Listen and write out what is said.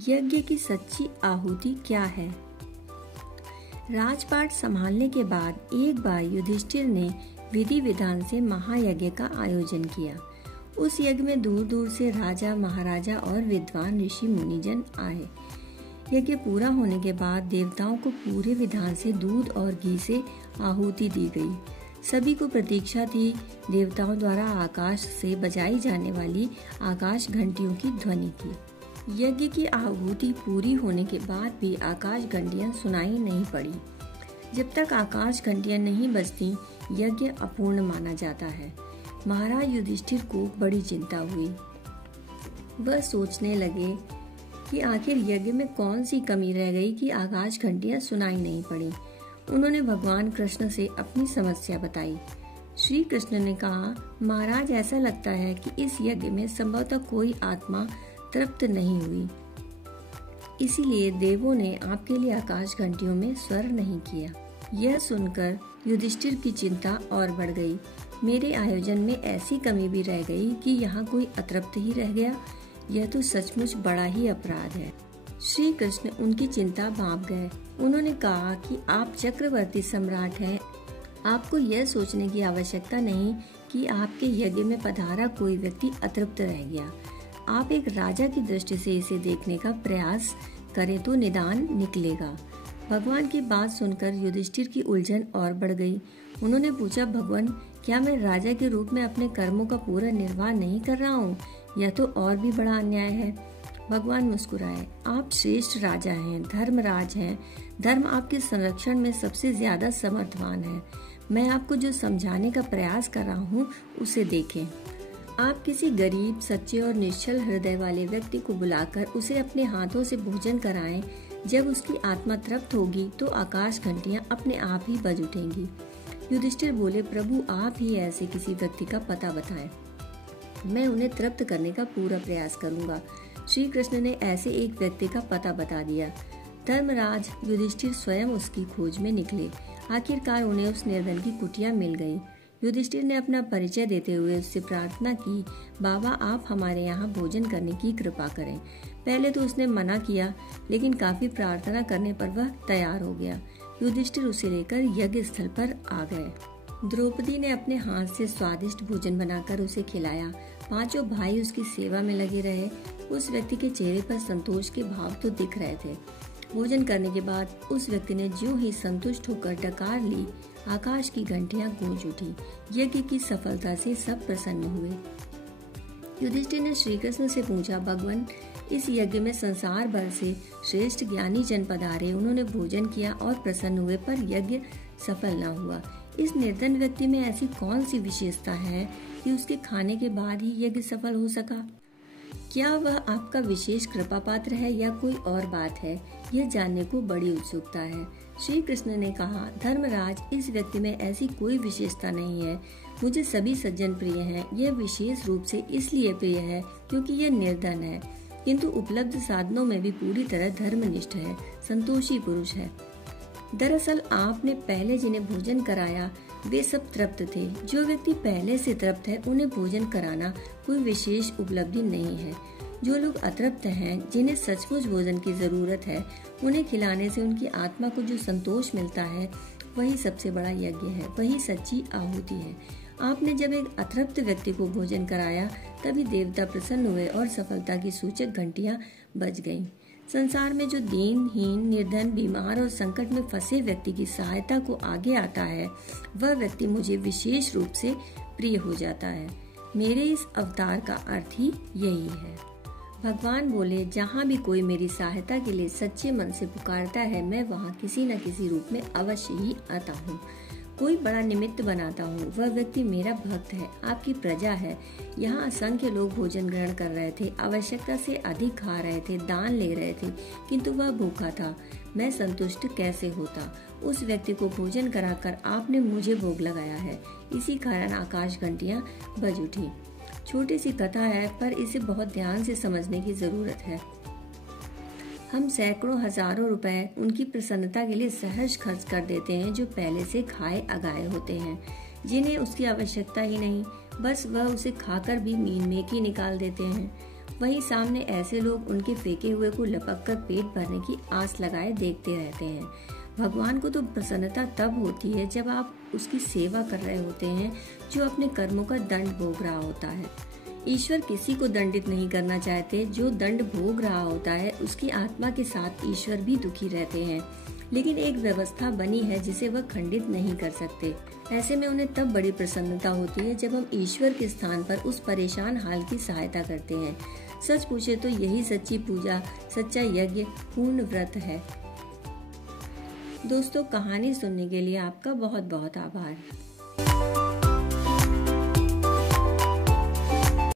यज्ञ की सच्ची आहुति क्या है? राजपाट संभालने के बाद एक बार युधिष्ठिर ने विधि विधान से महायज्ञ का आयोजन किया। उस यज्ञ में दूर दूर से राजा, महाराजा और विद्वान ऋषि मुनिजन आए। यज्ञ पूरा होने के बाद देवताओं को पूरे विधान से दूध और घी से आहुति दी गई। सभी को प्रतीक्षा थी देवताओं द्वारा आकाश से बजाई जाने वाली आकाश घंटियों की ध्वनि की। यज्ञ की आहुति पूरी होने के बाद भी आकाश घंटियां सुनाई नहीं पड़ी। जब तक आकाश घंटियां नहीं बजती यज्ञ अपूर्ण माना जाता है। महाराज युधिष्ठिर को बड़ी चिंता हुई। वह सोचने लगे कि आखिर यज्ञ में कौन सी कमी रह गई कि आकाश घंटियां सुनाई नहीं पड़ी। उन्होंने भगवान कृष्ण से अपनी समस्या बताई। श्री कृष्ण ने कहा, महाराज ऐसा लगता है कि इस यज्ञ में संभवतः कोई आत्मा तृप्त नहीं हुई, इसीलिए देवों ने आपके लिए आकाश घंटियों में स्वर नहीं किया। यह सुनकर युधिष्ठिर की चिंता और बढ़ गई। मेरे आयोजन में ऐसी कमी भी रह गई कि यहाँ कोई अतृप्त ही रह गया। यह तो सचमुच बड़ा ही अपराध है। श्री कृष्ण उनकी चिंता भांप गए। उन्होंने कहा कि आप चक्रवर्ती सम्राट हैं। आपको यह सोचने की आवश्यकता नहीं कि आपके यज्ञ में पधारा कोई व्यक्ति अतृप्त रह गया। आप एक राजा की दृष्टि से इसे देखने का प्रयास करें तो निदान निकलेगा। भगवान की बात सुनकर युधिष्ठिर की उलझन और बढ़ गई। उन्होंने पूछा, भगवान, क्या मैं राजा के रूप में अपने कर्मों का पूरा निर्वाह नहीं कर रहा हूँ? यह तो और भी बड़ा अन्याय है। भगवान मुस्कुराए, आप श्रेष्ठ राजा हैं, धर्मराज हैं। धर्म आपके संरक्षण में सबसे ज्यादा समर्थवान है। मैं आपको जो समझाने का प्रयास कर रहा हूँ उसे देखें। आप किसी गरीब, सच्चे और निश्चल हृदय वाले व्यक्ति को बुलाकर उसे अपने हाथों से भोजन कराएं। जब उसकी आत्मा तृप्त होगी तो आकाश घंटियां अपने आप ही बज उठेंगी। युधिष्ठिर बोले, प्रभु आप ही ऐसे किसी व्यक्ति का पता बताएं। मैं उन्हें तृप्त करने का पूरा प्रयास करूंगा। श्री कृष्ण ने ऐसे एक व्यक्ति का पता बता दिया। धर्मराज युधिष्ठिर स्वयं उसकी खोज में निकले। आखिरकार उन्हें उस निर्धन की कुटिया मिल गई। युधिष्ठिर ने अपना परिचय देते हुए उससे प्रार्थना की, बाबा आप हमारे यहाँ भोजन करने की कृपा करें। पहले तो उसने मना किया, लेकिन काफी प्रार्थना करने पर वह तैयार हो गया। युधिष्ठिर उसे लेकर यज्ञ स्थल पर आ गए। द्रौपदी ने अपने हाथ से स्वादिष्ट भोजन बनाकर उसे खिलाया। पांचों भाई उसकी सेवा में लगे रहे। उस व्यक्ति के चेहरे पर संतोष के भाव तो दिख रहे थे। भोजन करने के बाद उस व्यक्ति ने ज्यों ही संतुष्ट होकर डकार ली, आकाश की घंटियां गूंज उठी। यज्ञ की सफलता से सब प्रसन्न हुए। युधिष्ठिर ने श्री कृष्ण से पूछा, भगवान, इस यज्ञ में संसार भर से श्रेष्ठ ज्ञानी जन पधारे। उन्होंने भोजन किया और प्रसन्न हुए, पर यज्ञ सफल न हुआ। इस निर्धन व्यक्ति में ऐसी कौन सी विशेषता है कि उसके खाने के बाद ही यज्ञ सफल हो सका? क्या वह आपका विशेष कृपा पात्र है या कोई और बात है? यह जानने को बड़ी उत्सुकता है। श्री कृष्ण ने कहा, धर्मराज, इस व्यक्ति में ऐसी कोई विशेषता नहीं है। मुझे सभी सज्जन प्रिय हैं। यह विशेष रूप से इसलिए प्रिय है क्योंकि यह निर्धन है, किंतु उपलब्ध साधनों में भी पूरी तरह धर्मनिष्ठ है, संतोषी पुरुष है। दरअसल आपने पहले जिन्हें भोजन कराया वे सब तृप्त थे। जो व्यक्ति पहले से तृप्त है उन्हें भोजन कराना कोई विशेष उपलब्धि नहीं है। जो लोग अतृप्त हैं, जिन्हें सचमुच भोजन की जरूरत है, उन्हें खिलाने से उनकी आत्मा को जो संतोष मिलता है वही सबसे बड़ा यज्ञ है, वही सच्ची आहुति है। आपने जब एक अतृप्त व्यक्ति को भोजन कराया तभी देवता प्रसन्न हुए और सफलता की सूचक घंटियां बज गईं। संसार में जो दीनहीन, निर्धन, बीमार और संकट में फंसे व्यक्ति की सहायता को आगे आता है, वह व्यक्ति मुझे विशेष रूप से प्रिय हो जाता है। मेरे इस अवतार का अर्थ ही यही है। भगवान बोले, जहाँ भी कोई मेरी सहायता के लिए सच्चे मन से पुकारता है, मैं वहाँ किसी न किसी रूप में अवश्य ही आता हूँ। कोई बड़ा निमित्त बनाता हूँ। वह व्यक्ति मेरा भक्त है, आपकी प्रजा है। यहाँ असंख्य लोग भोजन ग्रहण कर रहे थे, आवश्यकता से अधिक खा रहे थे, दान ले रहे थे, किंतु वह भूखा था। मैं संतुष्ट कैसे होता? उस व्यक्ति को भोजन कराकर आपने मुझे भोग लगाया है। इसी कारण आकाश घंटियां बज उठी। छोटी सी कथा है, पर इसे बहुत ध्यान से समझने की जरूरत है। हम सैकड़ों हजारों रुपए उनकी प्रसन्नता के लिए सहज खर्च कर देते हैं जो पहले से खाए अगाए होते हैं, जिन्हें उसकी आवश्यकता ही नहीं, बस वह उसे खाकर भी मीन मेकी निकाल देते हैं। वहीं सामने ऐसे लोग उनके फेंके हुए को लपक कर पेट भरने की आस लगाए देखते रहते हैं। भगवान को तो प्रसन्नता तब होती है जब आप उसकी सेवा कर रहे होते हैं, जो अपने कर्मों का दंड भोग रहा होता है। ईश्वर किसी को दंडित नहीं करना चाहते। जो दंड भोग रहा होता है उसकी आत्मा के साथ ईश्वर भी दुखी रहते हैं, लेकिन एक व्यवस्था बनी है जिसे वह खंडित नहीं कर सकते। ऐसे में उन्हें तब बड़ी प्रसन्नता होती है जब हम ईश्वर के स्थान पर उस परेशान हाल की सहायता करते हैं। सच पूछे तो यही सच्ची पूजा, सच्चा यज्ञ, पूर्ण व्रत है। दोस्तों, कहानी सुनने के लिए आपका बहुत बहुत आभार।